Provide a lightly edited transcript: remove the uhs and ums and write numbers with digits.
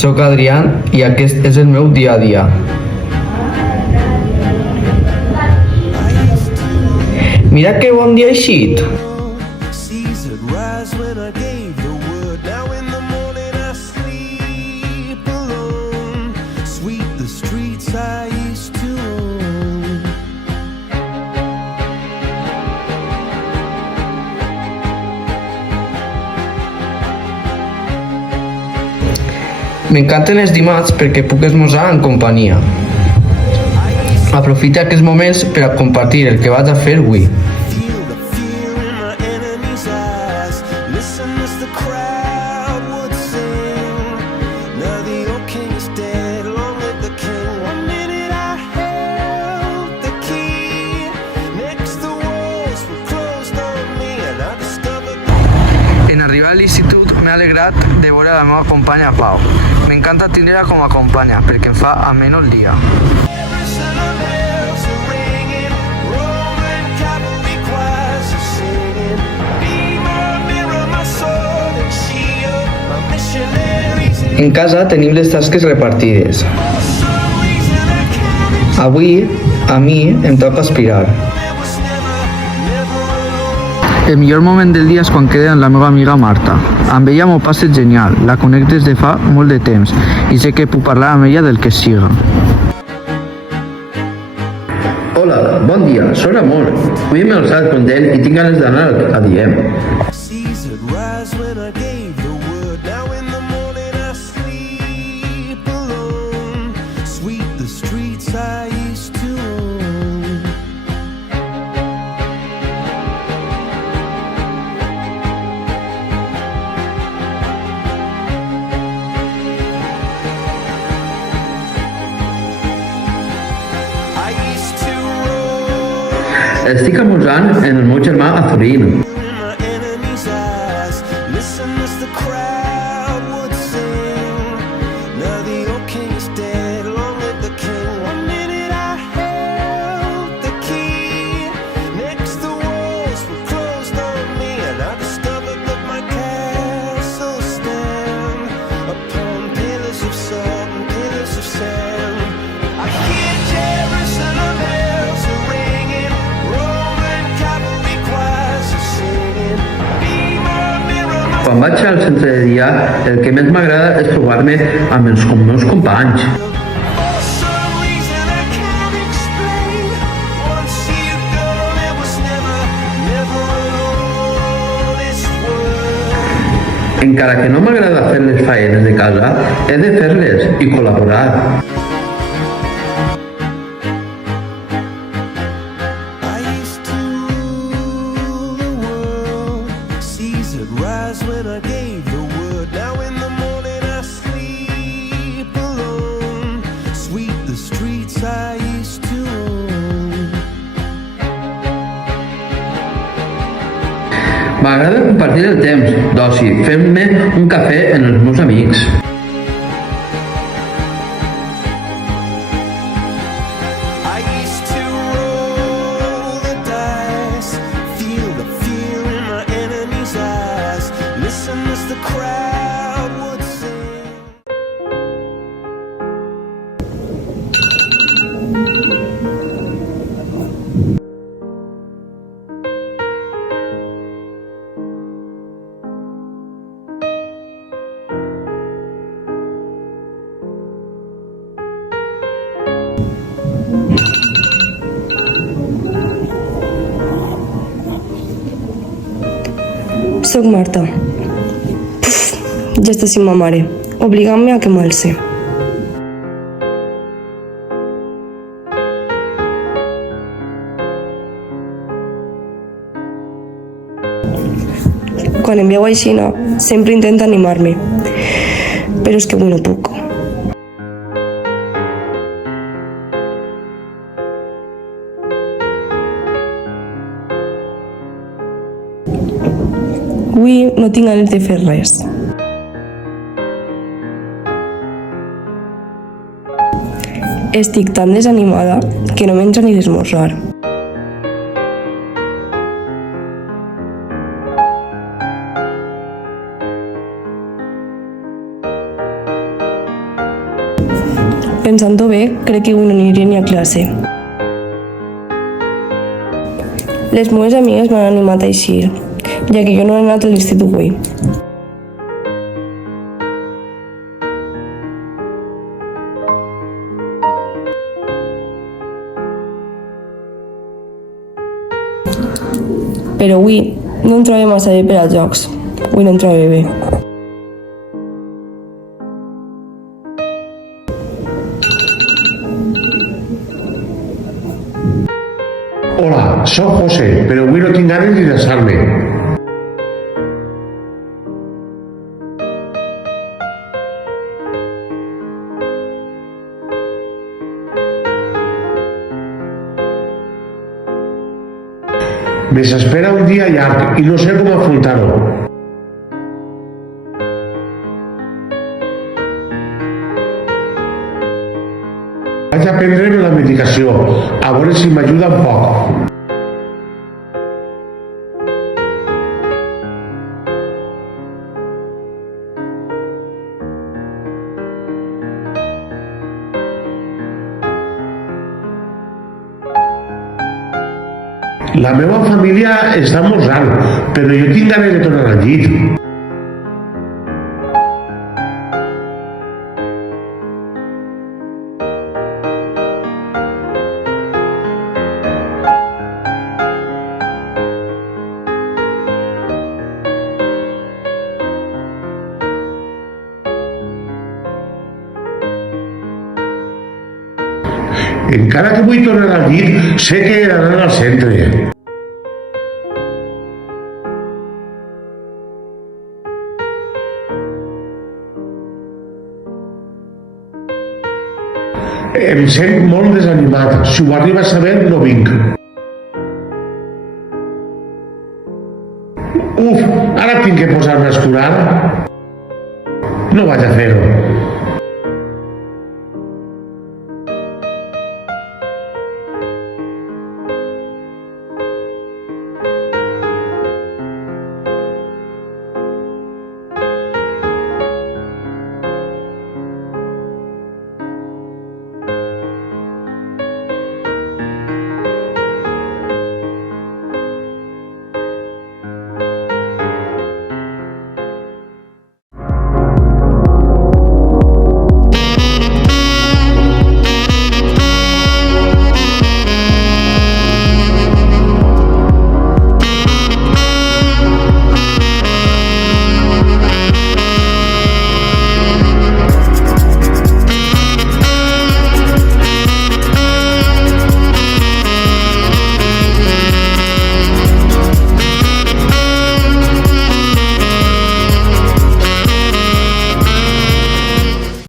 Soc Adrián i aquest és el meu dia a dia. Mira que bon dia ha eixit! M'encanten els dimarts perquè puc esmorzar en companyia. Aprofita aquests moments per a compartir el que vaig a fer avui. En arribar a l'institut m'he alegrat de veure la meva companya Pau. M'encanta tindre-la com a companya perquè em fa ameno el dia. En casa tenim les tasques repartides. Avui, a mi, em toca aspirar. El millor moment del dia és quan queda amb la meva amiga Marta. Amb ella m'ho passe genial, la conec des de fa molt de temps i sé que puc parlar amb ella del que siga. Hola, bon dia, soc Amor. Avui m'he alçat content i tinc ganes d'anar a Diem. Estic almorzant en el meu germà Azorín. Quan vaig al centre de dia, el que més m'agrada és trobar-me amb els meus companys. Encara que no m'agrada fer les faenes de casa, he de fer-les i col·laborar. M'agrada compartir el temps d'oci, fent-me un cafè amb els meus amics. Soc Marta. Ja està sin ma mare, obligant-me a que m'alce. Quan em veu aixina, sempre intenta animar-me, però és que avui no puc. Avui no tinc ganes de fer res. Estic tan desanimada que no menjo ni d'esmorzar. pensant-ho bé, crec que avui no aniré ni a classe. Les meves amigues m'han animat a eixir, ja que jo no he anat a l'institut avui. Però avui no em trobo massa bé per als jocs. Avui no em trobo bé. Hola, soc José, però avui no tinc ganes de llançar-me. M'espera un dia llarg i no sé com afrontar-ho. Vaig a prendre'm la medicació, a veure si m'ajuda un poc. La meva família està esmorzant, però jo tinc ganes de tornar al llit. Encara que vull tornar al llit, sé que he d'anar al centre. Em sent molt desanimat. Si ho arriba a saber, no vinc. Uf, ara tinc que posar-me a escurar? No vaig a fer-ho.